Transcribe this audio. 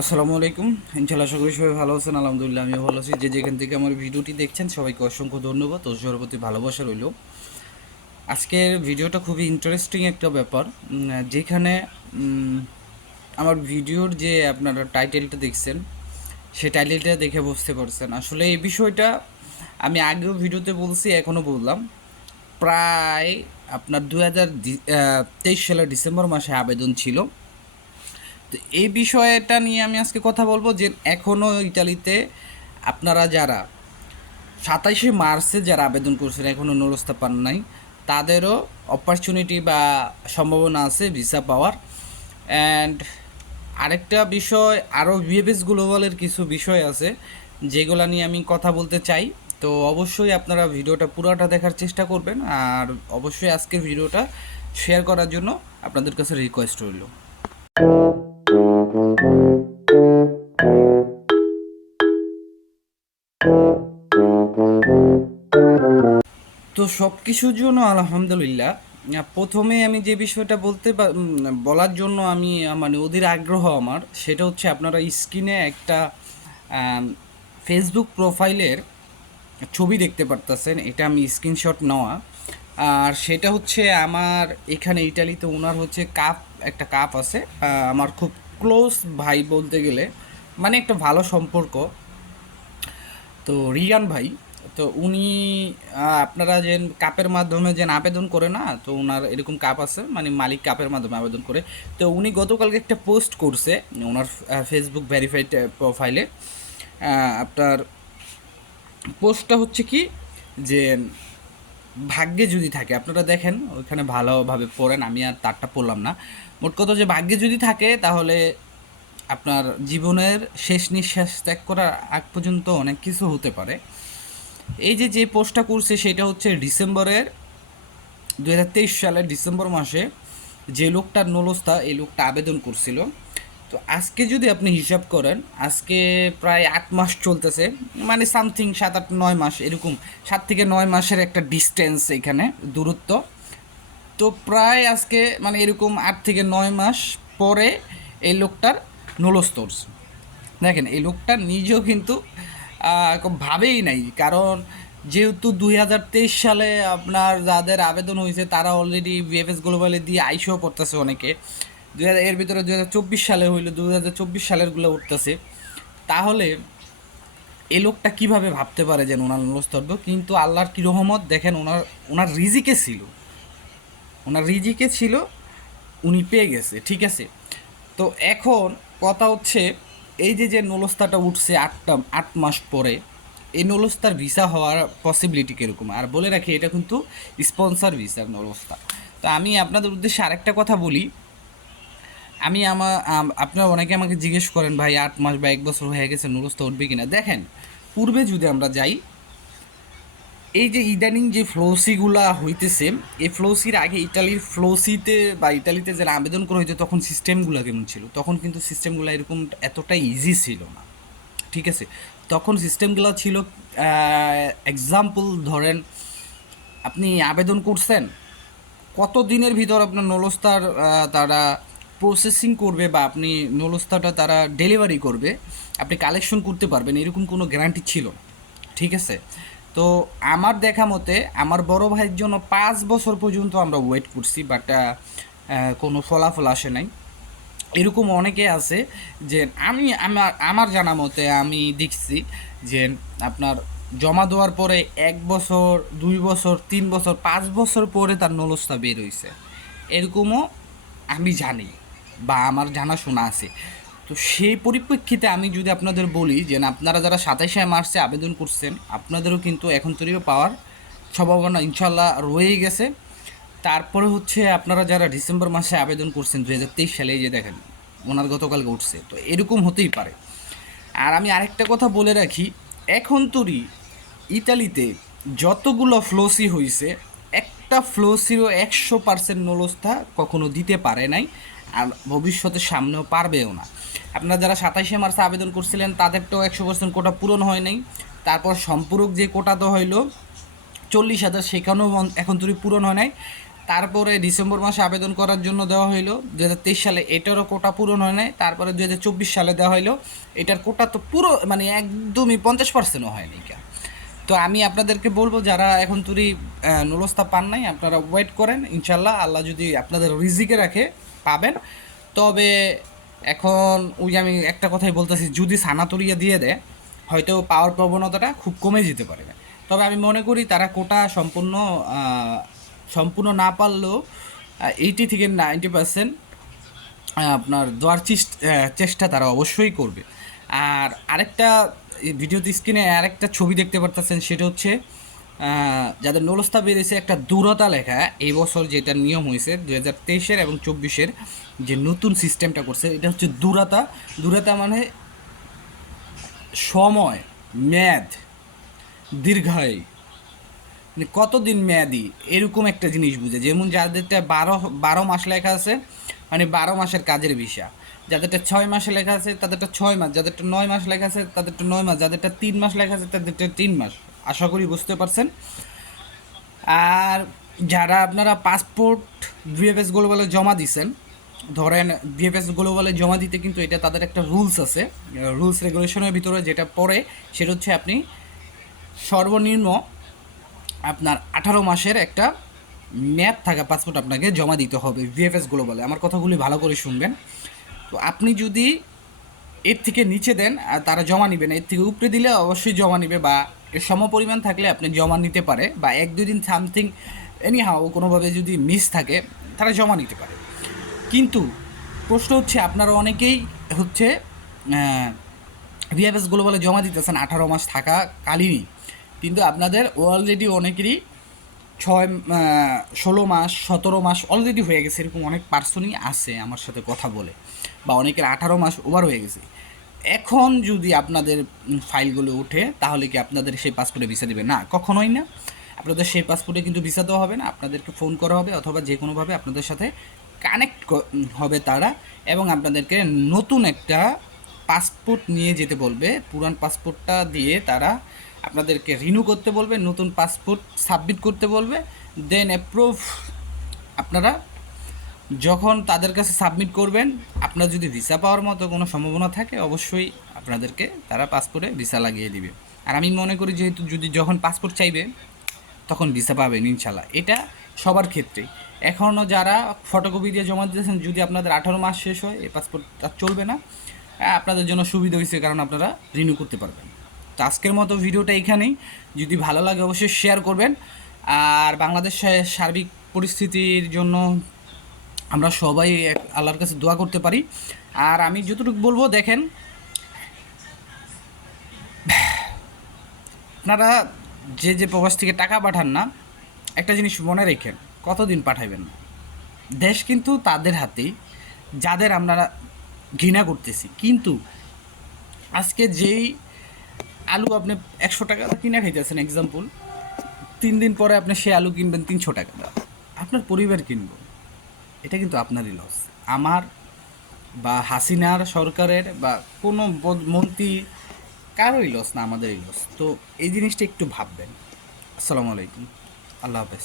আসসালামু আলাইকুম। ইনশাল্লাহ আশা করি সবাই ভালো আছেন। আলহামদুলিল্লাহ, আমিও ভালো আছি। যে যেখান থেকে আমার ভিডিওটি দেখছেন, সবাইকে অসংখ্য ধন্যবাদ ও সবার প্রতি ভালোবাসা রইল। আজকের ভিডিওটা খুবই ইন্টারেস্টিং একটা ব্যাপার। যেখানে আমার ভিডিওর যে আপনারা টাইটেলটা দেখছেন সে টাইটেলটা দেখে বুঝতে পারছেন। আসলে এই বিষয়টা আমি আগেও ভিডিওতে বলছি, এখনও বললাম। প্রায় আপনার দু হাজার তেইশ সালের ডিসেম্বর মাসে আবেদন ছিল। তো এই বিষয়টা নিয়ে আমি আজকে কথা বলব যে এখনও ইতালিতে আপনারা যারা সাতাইশে মার্চে যারা আবেদন করছেন এখনও নুরস্তা পান নাই, তাদেরও অপরচুনিটি বা সম্ভাবনা আছে ভিসা পাওয়ার। অ্যান্ড আরেকটা বিষয়, আরও ভিএফএস গ্লোবালের কিছু বিষয় আছে, যেগুলো নিয়ে আমি কথা বলতে চাই। তো অবশ্যই আপনারা ভিডিওটা পুরোটা দেখার চেষ্টা করবেন, আর অবশ্যই আজকের ভিডিওটা শেয়ার করার জন্য আপনাদের কাছে রিকোয়েস্ট রইল। তো সব কিছুর জন্য আলহামদুলিল্লাহ। প্রথমে আমি যে বিষয়টা বলতে বলার জন্য আমি মানে অধীর আগ্রহ আমার, সেটা হচ্ছে আপনারা স্ক্রিনে একটা ফেসবুক প্রোফাইলের ছবি দেখতে পারতেছেন, এটা আমি স্ক্রিনশট নেওয়া। আর সেটা হচ্ছে আমার, এখানে ইটালিতে ওনার হচ্ছে কাপ, একটা কাপ আছে আমার খুব ক্লোজ ভাই বলতে গেলে মানে একটা ভালো সম্পর্ক। তো রিয়ান ভাই তো উনি আপনারা যে কাপের মাধ্যমে যে আবেদন করে না, তো ওনার এরকম কাপ আছে মানে মালিক কাপের মাধ্যমে আবেদন করে। তো উনি গতকালকে একটা পোস্ট করছে ওনার ফেসবুক ভেরিফাইড প্রোফাইলে আপনার পোস্টটা হচ্ছে কি, যে ভাগ্যে যদি থাকে, আপনারা দেখেন, ওইখানে ভালোভাবে পড়েন, আমি আর তারটা পড়লাম না। মোট কথা যে ভাগ্যে যদি থাকে, তাহলে আপনার জীবনের শেষ নিঃশ্বাস ত্যাগ করার আগ পর্যন্ত অনেক কিছু হতে পারে। এই যে যে পোস্টটা করছে সেটা হচ্ছে ডিসেম্বরের দু হাজার তেইশ সালের ডিসেম্বর মাসে যে লোকটার নলস্তা এই লোকটা আবেদন করছিল। তো আজকে যদি আপনি হিসাব করেন, আজকে প্রায় আট মাস চলতেছে মানে সামথিং সাত আট নয় মাস, এরকম সাত থেকে নয় মাসের একটা ডিস্টেন্স এখানে, দূরত্ব। তো প্রায় আজকে মানে এরকম আট থেকে নয় মাস পরে এই লোকটার নলস্তর দেখেন, এই লোকটা নিজেও কিন্তু ভাবেই নাই। কারণ যেহেতু দুই হাজার তেইশ সালে আপনার যাদের আবেদন হয়েছে, তারা অলরেডি বিএফএস গ্লোবালে দিয়ে আইসিও পড়তেছে অনেকে। দুই হাজার, এর ভিতরে দুই হাজার চব্বিশ সালে হইল, দুই হাজার চব্বিশ সালেরগুলো উঠতেছে। তাহলে এ লোকটা কীভাবে ভাবতে পারে যেন ওনার নলস্তর্ব কিন্তু আল্লাহর কি রহমত, দেখেন ওনার ওনার রিজিকে ছিল। ওনার রিজিকে ছিল, উনি পেয়ে গেছে, ঠিক আছে? তো এখন কথা হচ্ছে এই যে যে নলস্তাটা উঠছে আটটা, আট মাস পরে, এই নলস্তার ভিসা হওয়ার পসিবিলিটি কীরকম? আর বলে রাখি, এটা কিন্তু স্পন্সার ভিসার নলস্তা। তো আমি আপনাদের উদ্দেশ্যে আরেকটা কথা বলি। আমি আমার আম- আপনারা অনেকে আমাকে জিজ্ঞেস করেন, ভাই, আট মাস বা এক বছর হয়ে গেছে, নলস্তা উঠবে কিনা? দেখেন, পূর্বে যদি আমরা যাই এই যে ইদানিং যে ফ্লোসিগুলা হইতেছে, এই ফ্লোসির আগে ইটালির ফ্লোসিতে বা ইটালিতে যারা আবেদন করা হইতো তখন সিস্টেমগুলো কেমন ছিল? তখন কিন্তু সিস্টেমগুলো এরকম এতটা ইজি ছিল না। ঠিক আছে? তখন সিস্টেমগুলো ছিল এক্সাম্পল ধরেন, আপনি আবেদন করছেন কত দিনের ভিতর আপনার নলস্তার তারা প্রসেসিং করবে বা আপনি নলস্তাটা তারা ডেলিভারি করবে, আপনি কালেকশন করতে পারবেন, এরকম কোনো গ্যারান্টি ছিল ঠিক আছে? তো আমার দেখা মতে আমার বড় ভাইয়ের জন্য পাঁচ বছর পর্যন্ত আমরা ওয়েট করছি বাট কোনো ফলাফল আসে নাই। এরকম অনেকে আছে যে আমি আমার আমার জানা মতে আমি দেখছি যে আপনার জমা দেওয়ার পরে এক বছর, দুই বছর, তিন বছর, পাঁচ বছর পরে তার নলস্তা বের হয়েছে এরকমও আমি জানি বা আমার জানাশোনা আছে। তো সেই পরিপ্রেক্ষিতে আমি যদি আপনাদের বলি যে আপনারা যারা সাতাশে মার্চে আবেদন করছেন, আপনাদেরও কিন্তু এখন তৈরিও পাওয়ার সম্ভাবনা ইনশাল্লাহ রয়েই গেছে। তারপরে হচ্ছে আপনারা যারা ডিসেম্বর মাসে আবেদন করছেন দু হাজার তেইশ সালে যে দেখেন, ওনার গতকালকে উঠছে। তো এরকম হতেই পারে। আর আমি আরেকটা কথা বলে রাখি, এখন তরি ইতালিতে যতগুলো ফ্লোসি হয়েছে একটা ফ্লোসিরও একশো পার্সেন্ট নলস্থা কখনো দিতে পারে নাই আর ভবিষ্যতে সামনেও পারবেও না। আপনারা যারা সাতাইশে মার্চে আবেদন করছিলেন, তাদের তো একশো পার্সেন্ট কোটা পূরণ হয় নাই। তারপর সম্পূরক যে কোটা তো হইল, চল্লিশ হাজার, সেখানেও এখন তৈরি পূরণ হয় নাই। তারপরে ডিসেম্বর মাসে আবেদন করার জন্য দেওয়া হইল দু হাজার তেইশ সালে এটারও কোটা পূরণ হয় নাই। তারপরে দু হাজার চব্বিশ সালে দেওয়া হইল, এটার কোটা তো পুরো মানে একদমই পঞ্চাশ পার্সেন্টও হয়নি কা তো আমি আপনাদেরকে বলব, যারা এখন তুরি নুলস্তা পান নাই, আপনারা ওয়েট করেন, ইনশাল্লাহ। আল্লাহ যদি আপনাদের রিজিকে রাখে, পাবেন। তবে এখন ওই যে আমি একটা কথাই বলতেছি, যদি সানাতরিয়া দিয়ে দেয়, হয়তো পাওয়ার প্রবণতাটা খুব কমে যেতে পারে। তবে আমি মনে করি তারা কোটা সম্পূর্ণ সম্পূর্ণ না পারলেও এইটি থেকে নাইনটি পার্সেন্ট আপনার দেওয়ার চেষ্ট- তারা অবশ্যই করবে। আর আরেকটা ভিডিওতে স্ক্রিনে আরেকটা ছবি দেখতে পারতেছেন, সেটা হচ্ছে যাদের নলস্তা বেড়েছে একটা দূরতা লেখা, এই বছর যেটা নিয়ম হয়েছে দু হাজার তেইশের এবং চব্বিশের যে নতুন সিস্টেমটা করছে, এটা হচ্ছে দূরতা। দূরতা মানে সময়, মেয়াদ, দীর্ঘায়ী। মানে কতদিন মেয়াদি, এরকম একটা জিনিস বুঝে। যেমন যাদেরটা বারো বারো মাস লেখা আছে মানে বারো মাসের কাজের ভিসা। যাদেরটা ছয় মাসে লেখা আছে, তাদেরটা ছয় মাস। যাদেরটা নয় মাস লেখা আছে, তাদেরটা নয় মাস। যাদেরটা তিন মাস লেখা আছে, তাদেরটা তিন মাস। আশা করি বুঝতে পারছেন। আর যারা আপনারা পাসপোর্ট ভিএফএস গ্লোবালে জমা দিছেন, ধরেন ভিএফএস গ্লোবালে জমা দিতে কিন্তু এটা তাদের একটা রুলস আছে। রুলস রেগুলেশনের ভিতরে যেটা পড়ে, সেটা হচ্ছে আপনি সর্বনিম্ন আপনার আঠারো মাসের একটা মেয়াদ থাকা পাসপোর্ট আপনাকে জমা দিতে হবে ভিএফএস গ্লোবালে আমার কথাগুলি ভালো করে শুনবেন। তো আপনি যদি এর থেকে নিচে দেন তারা জমা নেবে না, এর থেকে উপরে দিলে অবশ্যই জমা নেবে বা সম পরিমাণ থাকলে আপনি জমা নিতে পারে বা এক, দুই দিন সামথিং এনি হাও কোনোভাবে যদি মিস থাকে, তারা জমা নিতে পারে। কিন্তু প্রশ্ন হচ্ছে, আপনারা অনেকেই হচ্ছে ভিএফএসগুলো বলে জমা দিতেছেন, আঠারো মাস থাকা কালীনই। কিন্তু আপনাদের অলরেডি অনেকেরই ছয় ষোলো মাস, সতেরো মাস অলরেডি হয়ে গেছে, এরকম অনেক পার্সনই আছে আমার সাথে কথা বলে, বা অনেকের আঠারো মাস ওভার হয়ে গেছে। এখন যদি আপনাদের ফাইলগুলো ওঠে, তাহলে কি আপনাদের সেই পাসপোর্টে ভিসা দেবে? না, কখনোই না। আপনাদের সেই পাসপোর্টে কিন্তু ভিসা দেওয়া হবে না, আপনাদেরকে ফোন করা হবে অথবা যে কোনোভাবে আপনাদের সাথে কানেক্ট হবে তারা এবং আপনাদেরকে নতুন একটা পাসপোর্ট নিয়ে যেতে বলবে। পুরান পাসপোর্টটা দিয়ে তারা আপনাদেরকে রিনিউ করতে বলবে, নতুন পাসপোর্ট সাবমিট করতে বলবে। দেন অ্যাপ্রুভ আপনারা যখন তাদের কাছে সাবমিট করবেন, আপনার যদি ভিসা পাওয়ার মতো কোনো সম্ভাবনা থাকে, অবশ্যই আপনাদেরকে তারা পাসপোর্টে ভিসা লাগিয়ে দিবে। আর আমি মনে করি যেহেতু যদি যখন পাসপোর্ট চাইবে, তখন ভিসা পাবেন ইনশাল্লাহ। এটা সবার ক্ষেত্রে। এখনও যারা ফটোকপি দিয়ে জমা দিয়েছেন যদি আপনাদের আঠারো মাস শেষ হয়, এই পাসপোর্ট আর চলবে না আপনাদের জন্য সুবিধা হয়েছে, কারণ আপনারা রিনিউ করতে পারবেন। তো আজকের মতো ভিডিওটা এখানেই। যদি ভালো লাগে, অবশ্যই শেয়ার করবেন। আর বাংলাদেশের সার্বিক পরিস্থিতির জন্য আমরা সবাই আল্লাহর কাছে দোয়া করতে পারি। আর আমি যতটুকু বলব, দেখেন, আপনারা যে যে প্রবাস থেকে টাকা পাঠান না, একটা জিনিস মনে রেখেন, কতদিন পাঠাইবেন না? দেশ কিন্তু তাদের হাতেই যাদের আমরা ঘৃণা করতেছি। কিন্তু আজকে যেই আলু আপনি একশো টাকা কিনে খাইতেছেন এক্সাম্পল তিন দিন পরে আপনি সেই আলু কিনবেন তিনশো টাকা। আপনার পরিবার কিনবো? এটা কিন্তু আপনারই লস আমার বা হাসিনার সরকারের বা কোনো মন্ত্রী কারোই লস না, আমাদেরই লস তো এই জিনিসটা একটু ভাববেন। আসসালামু আলাইকুম। আল্লাহ হাফেজ।